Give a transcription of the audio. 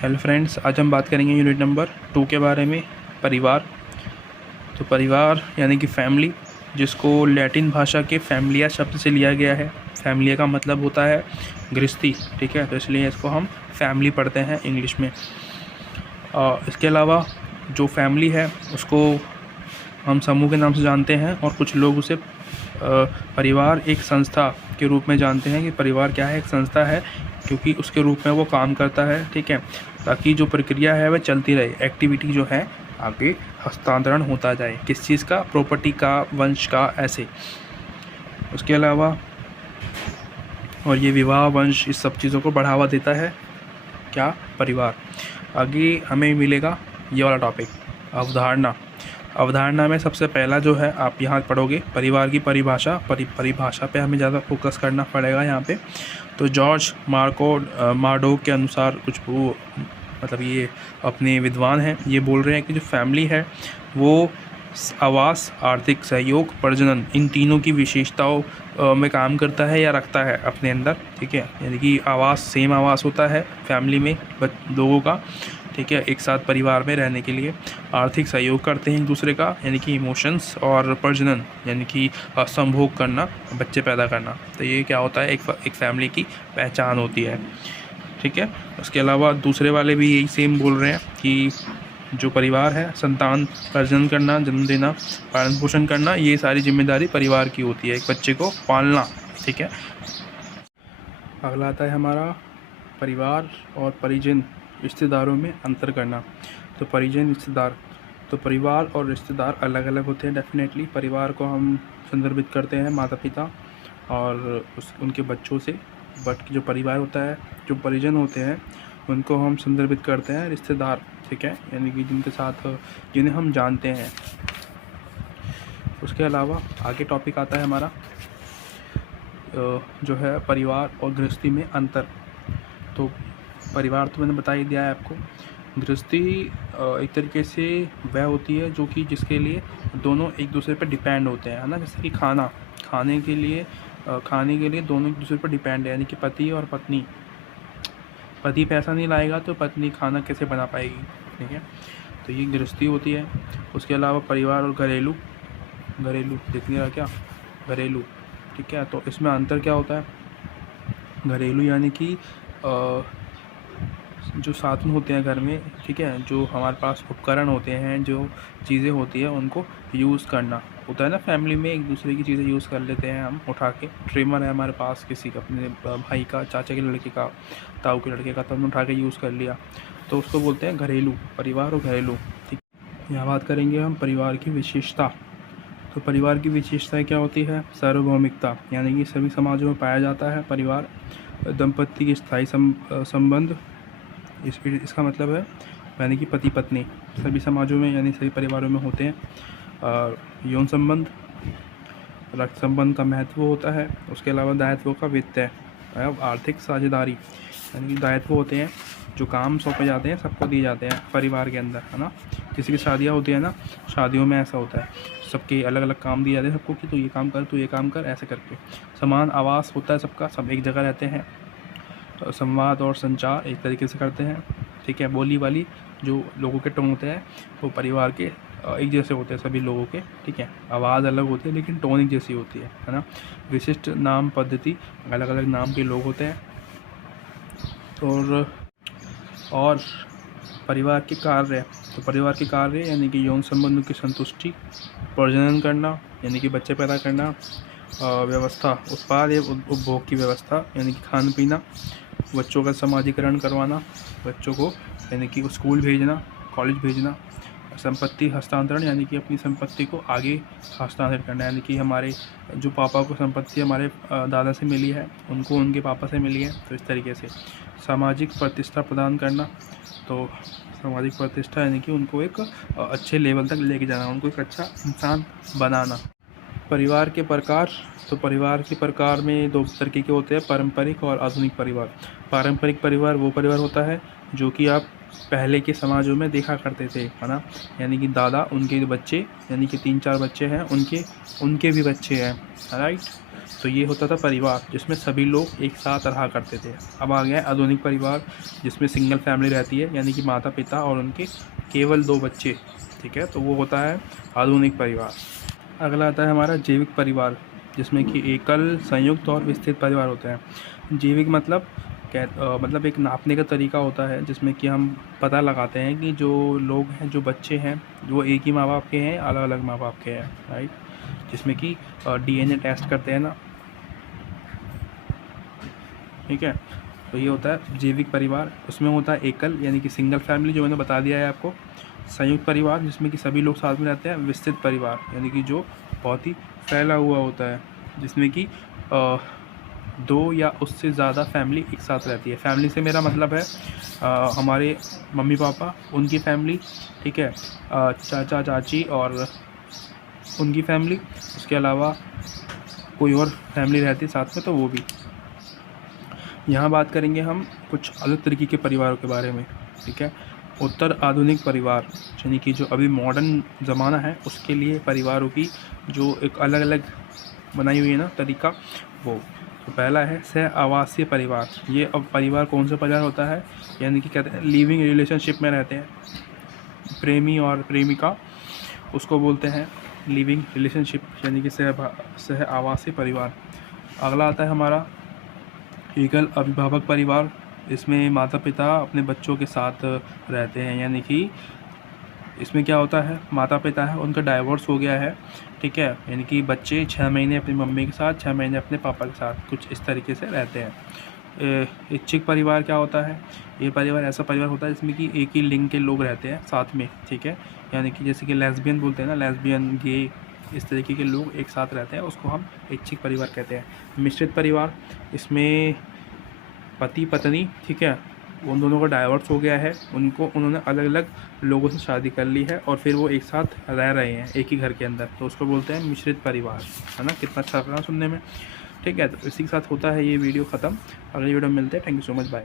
Hello friends, आज हम बात करेंगे यूनिट नंबर 2 के बारे में, परिवार। तो परिवार यानी कि फैमिली, जिसको लैटिन भाषा के फैमिलिया शब्द से लिया गया है। फैमिलिया का मतलब होता है गृहस्थी, ठीक है, तो इसलिए इसको हम फैमिली पढ़ते हैं इंग्लिश में। इसके अलावा जो फैमिली है उसको हम समूह के नाम से जानते हैं, और कुछ लोग उसे परिवार एक संस्था के रूप में जानते हैं कि परिवार क्या है, एक संस्था है, क्योंकि उसके रूप में वो काम करता है, ठीक है, ताकि जो प्रक्रिया है वह चलती रहे, एक्टिविटी जो है आगे हस्तांतरण होता जाए, किस चीज़ का, प्रॉपर्टी का, वंश का, ऐसे। उसके अलावा और ये विवाह, वंश, इस सब चीज़ों को बढ़ावा देता है क्या, परिवार। आगे हमें मिलेगा ये वाला टॉपिक, अवधारणा। अवधारणा में सबसे पहला जो है आप यहाँ पढ़ोगे परिवार की परिभाषा। परिभाषा पे हमें ज़्यादा फोकस करना पड़ेगा यहाँ पे। तो जॉर्ज मार्डो के अनुसार, कुछ वो मतलब ये अपने विद्वान हैं, ये बोल रहे हैं कि जो फैमिली है वो आवास, आर्थिक सहयोग, प्रजनन, इन तीनों की विशेषताओं में काम करता है या रखता है अपने अंदर, ठीक है। यानी कि आवास, सेम आवास होता है फैमिली में लोगों का, ठीक है, एक साथ परिवार में रहने के लिए। आर्थिक सहयोग करते हैं एक दूसरे का, यानी कि इमोशंस, और प्रजनन यानी कि संभोग करना, बच्चे पैदा करना। तो ये क्या होता है, एक फैमिली की पहचान होती है, ठीक है। उसके अलावा दूसरे वाले भी यही सेम बोल रहे हैं कि जो परिवार है, संतान प्रजनन करना, जन्म देना, पालन पोषण करना, ये सारी जिम्मेदारी परिवार की होती है, एक बच्चे को पालना, ठीक है। अगला आता है हमारा परिवार और परिजन, रिश्तेदारों में अंतर करना। तो परिजन, रिश्तेदार, तो परिवार और रिश्तेदार अलग अलग होते हैं डेफिनेटली। परिवार को हम संदर्भित करते हैं माता पिता और उनके बच्चों से, बट जो परिवार होता है, जो परिजन होते हैं, उनको हम संदर्भित करते हैं रिश्तेदार, ठीक है, यानी कि जिनके साथ, जिन्हें हम जानते हैं। उसके अलावा आगे टॉपिक आता है हमारा जो है परिवार और गृहस्थी में अंतर। तो परिवार तो मैंने बता ही दिया है आपको। गृहस्थी एक तरीके से वह होती है जो कि जिसके लिए दोनों एक दूसरे पर डिपेंड होते हैं, है ना। जैसे कि खाने के लिए दोनों एक दूसरे पर डिपेंड है, यानी कि पति और पत्नी। पति पैसा नहीं लाएगा तो पत्नी खाना कैसे बना पाएगी, ठीक है। तो ये गृहस्थी होती है। उसके अलावा परिवार और घरेलू देखने का क्या, घरेलू, ठीक है। तो इसमें अंतर क्या होता है, घरेलू यानी कि जो साधन होते हैं घर में, ठीक है, जो हमारे पास उपकरण होते हैं, जो चीज़ें होती हैं, उनको यूज़ करना होता है ना। फैमिली में एक दूसरे की चीज़ें यूज़ कर लेते हैं हम उठा के। ट्रिमर है हमारे पास, किसी का, अपने भाई का, चाचा के लड़के का, ताऊ के लड़के का, तो हमने उठा के यूज़ कर लिया, तो उसको बोलते हैं घरेलू, परिवार और घरेलू, ठीक। यहाँ बात करेंगे हम परिवार की विशेषता। तो परिवार की विशेषताएँ क्या होती है, सार्वभौमिकता, यानी कि सभी समाजों में पाया जाता है परिवार। दंपत्ति की स्थायी संबंध, इसका मतलब है यानी कि पति पत्नी सभी समाजों में, यानी सभी परिवारों में होते हैं। यौन संबंध, रक्त संबंध का महत्व होता है। उसके अलावा दायित्वों का वित्त, आर्थिक साझेदारी, यानी कि दायित्व होते हैं, जो काम सौंपे जाते हैं सबको दिए जाते हैं परिवार के अंदर, है ना। किसी की शादियाँ होती है ना, शादियों में ऐसा होता है, सबके अलग अलग काम दिए जाते हैं सबको कि तू ये काम कर, तू ये काम कर, ऐसे करके। समान आवास होता है सबका, सब एक जगह रहते हैं। संवाद और संचार एक तरीके से करते हैं, ठीक है। बोली वाली जो लोगों के टोन होते हैं वो परिवार के एक जैसे होते हैं सभी लोगों के, ठीक है। आवाज़ अलग होती है लेकिन टोन एक जैसी होती है ना। विशिष्ट नाम पद्धति, अलग अलग नाम के लोग होते हैं। और परिवार के कार्य, तो परिवार के कार्य यानी कि यौन संबंधों की संतुष्टि, प्रजनन करना यानी कि बच्चे पैदा करना, व्यवस्था, उत्पाद एवं उपभोग की व्यवस्था यानी कि खाना पीना, बच्चों का समाजीकरण करवाना, बच्चों को यानी कि स्कूल भेजना, कॉलेज भेजना, संपत्ति हस्तांतरण यानी कि अपनी संपत्ति को आगे हस्तांतरित करना, यानी कि हमारे जो पापा को संपत्ति हमारे दादा से मिली है, उनको उनके पापा से मिली है, तो इस तरीके से। सामाजिक प्रतिष्ठा प्रदान करना, तो सामाजिक प्रतिष्ठा यानी कि उनको एक अच्छे लेवल तक लेके जाना, उनको एक अच्छा इंसान बनाना। परिवार के प्रकार, तो परिवार के प्रकार में दो तरीके के होते हैं, पारंपरिक और आधुनिक परिवार। पारंपरिक परिवार वो परिवार होता है जो कि आप पहले के समाजों में देखा करते थे, है ना। यानी कि दादा, उनके बच्चे, यानी कि 3-4 बच्चे हैं, उनके भी बच्चे हैं, राइट। तो ये होता था परिवार जिसमें सभी लोग एक साथ रहा करते थे। अब आ गया है आधुनिक परिवार, जिसमें सिंगल फैमिली रहती है, यानी कि माता पिता और उनके केवल 2 बच्चे, ठीक है, तो वो होता है आधुनिक परिवार। अगला आता है हमारा जैविक परिवार, जिसमें कि एकल, संयुक्त और विस्तृत परिवार होते हैं। जैविक मतलब मतलब एक नापने का तरीका होता है जिसमें कि हम पता लगाते हैं कि जो लोग हैं, जो बच्चे हैं, वो एक ही माँ बाप के हैं, अलग अलग माँ बाप के हैं, राइट, जिसमें कि DNA टेस्ट करते हैं ना, ठीक है। तो ये होता है जैविक परिवार। उसमें होता है एकल यानी कि सिंगल फैमिली, जो मैंने बता दिया है आपको। संयुक्त परिवार जिसमें कि सभी लोग साथ में रहते हैं। विस्तृत परिवार यानी कि जो बहुत ही फैला हुआ होता है, जिसमें कि 2 या उससे ज़्यादा फैमिली एक साथ रहती है। फैमिली से मेरा मतलब है हमारे मम्मी पापा, उनकी फैमिली, ठीक है, चाचा चाची और उनकी फैमिली, उसके अलावा कोई और फैमिली रहती है साथ में, तो वो भी। यहाँ बात करेंगे हम कुछ अलग तरीके के परिवारों के बारे में, ठीक है। उत्तर आधुनिक परिवार यानी कि जो अभी मॉडर्न ज़माना है, उसके लिए परिवारों की जो एक अलग अलग बनाई हुई है ना तरीका, वो तो पहला है सह आवासीय परिवार। ये अब परिवार कौन सा परिवार होता है, यानी कि कहते हैं लिविंग रिलेशनशिप में रहते हैं प्रेमी और प्रेमिका, उसको बोलते हैं लिविंग रिलेशनशिप यानी कि सह आवासीय परिवार। अगला आता है हमारा एकल अभिभावक परिवार। इसमें माता पिता अपने बच्चों के साथ रहते हैं, यानी कि इसमें क्या होता है, माता पिता है, उनका डाइवोर्स हो गया है, ठीक है, यानी कि बच्चे 6 महीने अपनी मम्मी के साथ, 6 महीने अपने पापा के साथ, कुछ इस तरीके से रहते हैं। इच्छिक परिवार क्या होता है, ये परिवार ऐसा परिवार होता है जिसमें कि एक ही लिंग के लोग रहते हैं साथ में, ठीक है, यानी कि जैसे कि लेस्बियन बोलते हैं ना, लेस्बियन, गे, इस तरीके के लोग एक साथ रहते हैं, उसको हम इच्छिक परिवार कहते हैं। मिश्रित परिवार, इसमें पति पत्नी, ठीक है, उन दोनों का डाइवोर्स हो गया है, उन्होंने अलग अलग लोगों से शादी कर ली है और फिर वो एक साथ रह रहे हैं एक ही घर के अंदर, तो उसको बोलते हैं मिश्रित परिवार, है ना। कितना अच्छा लगा सुनने में, ठीक है। तो इसी के साथ होता है ये वीडियो ख़त्म। अगली वीडियो में मिलते हैं। Thank you so much, bye.